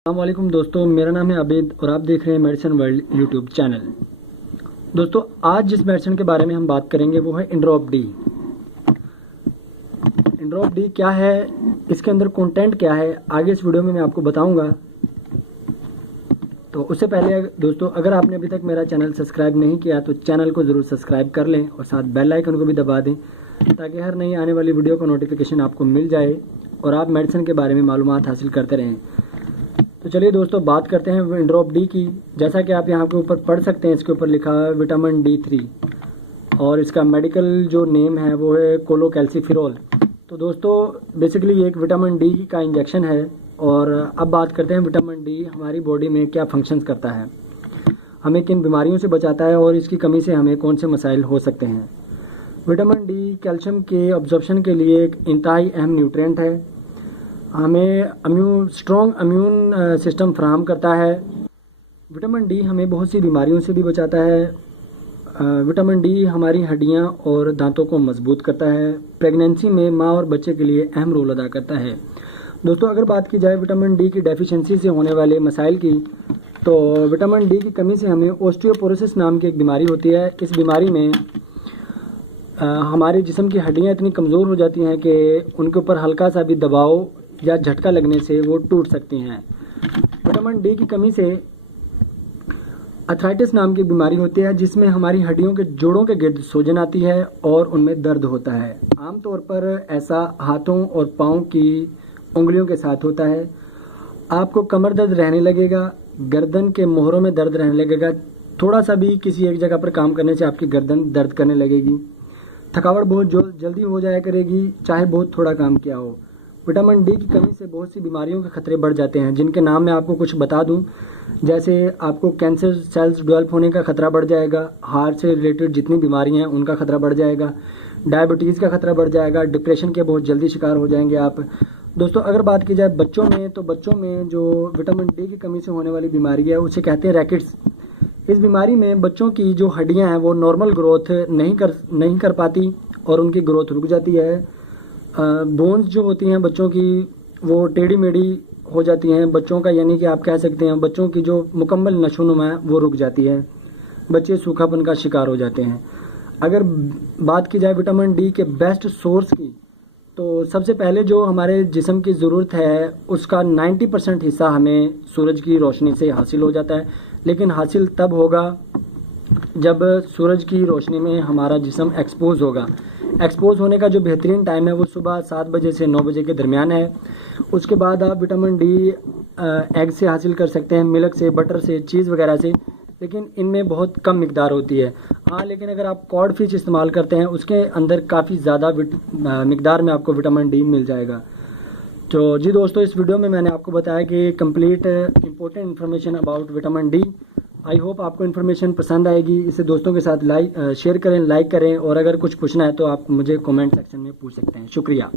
अस्सलामुअलैकुम दोस्तों, मेरा नाम है आबिद और आप देख रहे हैं मेडिसिन वर्ल्ड यूट्यूब चैनल। दोस्तों, आज जिस मेडिसिन के बारे में हम बात करेंगे वो है इंड्रोप डी। इंड्रोप डी क्या है, इसके अंदर कंटेंट क्या है, आगे इस वीडियो में मैं आपको बताऊंगा। तो उससे पहले दोस्तों, अगर आपने अभी तक मेरा चैनल सब्सक्राइब नहीं किया तो चैनल को ज़रूर सब्सक्राइब कर लें और साथ बेल आइकन को भी दबा दें ताकि हर नई आने वाली वीडियो का नोटिफिकेशन आपको मिल जाए और आप मेडिसिन के बारे में मालूमात हासिल करते रहें। तो चलिए दोस्तों, बात करते हैं इंड्रोप डी की। जैसा कि आप यहाँ के ऊपर पढ़ सकते हैं, इसके ऊपर लिखा है विटामिन D3 और इसका मेडिकल जो नेम है वो है कोलोकैल्सिफेरॉल। तो दोस्तों, बेसिकली ये एक विटामिन डी का इंजेक्शन है। और अब बात करते हैं विटामिन डी हमारी बॉडी में क्या फंक्शंस करता है, हमें किन बीमारियों से बचाता है और इसकी कमी से हमें कौन से मसाइल हो सकते हैं। विटामिन डी कैल्शियम के ऑब्जॉर्प्शन के लिए एक इंतहाई अहम न्यूट्रिएंट है। हमें स्ट्रॉन्ग इम्यून सिस्टम फराहम करता है। विटामिन डी हमें बहुत सी बीमारियों से भी बचाता है। विटामिन डी हमारी हड्डियां और दांतों को मजबूत करता है। प्रेगनेंसी में माँ और बच्चे के लिए अहम रोल अदा करता है। दोस्तों, अगर बात की जाए विटामिन डी की डेफिशिएंसी से होने वाले मसाइल की, तो विटामिन डी की कमी से हमें ऑस्टियोपोरोसिस नाम की एक बीमारी होती है। इस बीमारी में हमारे जिस्म की हड्डियां इतनी कमज़ोर हो जाती हैं कि उनके ऊपर हल्का सा भी दबाव या झटका लगने से वो टूट सकती हैं। विटामिन डी की कमी से अर्थराइटिस नाम की बीमारी होती है, जिसमें हमारी हड्डियों के जोड़ों के गिर्द सूजन आती है और उनमें दर्द होता है। आमतौर पर ऐसा हाथों और पाँव की उंगलियों के साथ होता है। आपको कमर दर्द रहने लगेगा, गर्दन के मोहरों में दर्द रहने लगेगा। थोड़ा सा भी किसी एक जगह पर काम करने से आपकी गर्दन दर्द करने लगेगी। थकावट बहुत जल्दी हो जाया करेगी, चाहे बहुत थोड़ा काम किया हो। विटामिन डी की कमी से बहुत सी बीमारियों के खतरे बढ़ जाते हैं, जिनके नाम मैं आपको कुछ बता दूं। जैसे आपको कैंसर सेल्स डेवलप होने का खतरा बढ़ जाएगा, हार्ट से रिलेटेड जितनी बीमारियां हैं उनका खतरा बढ़ जाएगा, डायबिटीज़ का खतरा बढ़ जाएगा, डिप्रेशन के बहुत जल्दी शिकार हो जाएंगे आप। दोस्तों, अगर बात की जाए बच्चों में, तो बच्चों में जो विटामिन डी की कमी से होने वाली बीमारी है उसे कहते हैं रैकेट्स। इस बीमारी में बच्चों की जो हड्डियाँ हैं वो नॉर्मल ग्रोथ नहीं कर पाती और उनकी ग्रोथ रुक जाती है। बोन्स जो होती हैं बच्चों की वो टेढ़ी मेढ़ी हो जाती हैं बच्चों का, यानी कि आप कह सकते हैं बच्चों की जो मुकम्मल नशोनुमा है वो रुक जाती है। बच्चे सूखापन का शिकार हो जाते हैं। अगर बात की जाए विटामिन डी के बेस्ट सोर्स की, तो सबसे पहले जो हमारे जिस्म की ज़रूरत है उसका 90% हिस्सा हमें सूरज की रोशनी से हासिल हो जाता है। लेकिन हासिल तब होगा जब सूरज की रोशनी में हमारा जिस्म एक्सपोज होगा। एक्सपोज होने का जो बेहतरीन टाइम है वो सुबह 7 बजे से 9 बजे के दरमियान है। उसके बाद आप विटामिन डी एग से हासिल कर सकते हैं, मिल्क से, बटर से, चीज़ वगैरह से, लेकिन इनमें बहुत कम मिकदार होती है। हाँ, लेकिन अगर आप कॉड फिश इस्तेमाल करते हैं उसके अंदर काफ़ी ज़्यादा मिकदार में आपको विटामिन डी मिल जाएगा। तो जी दोस्तों, इस वीडियो में मैंने आपको बताया कि complete important information about vitamin D. I hope आपको इन्फॉर्मेशन पसंद आएगी। इसे दोस्तों के साथ शेयर करें, लाइक करें और अगर कुछ पूछना है तो आप मुझे कमेंट सेक्शन में पूछ सकते हैं। शुक्रिया।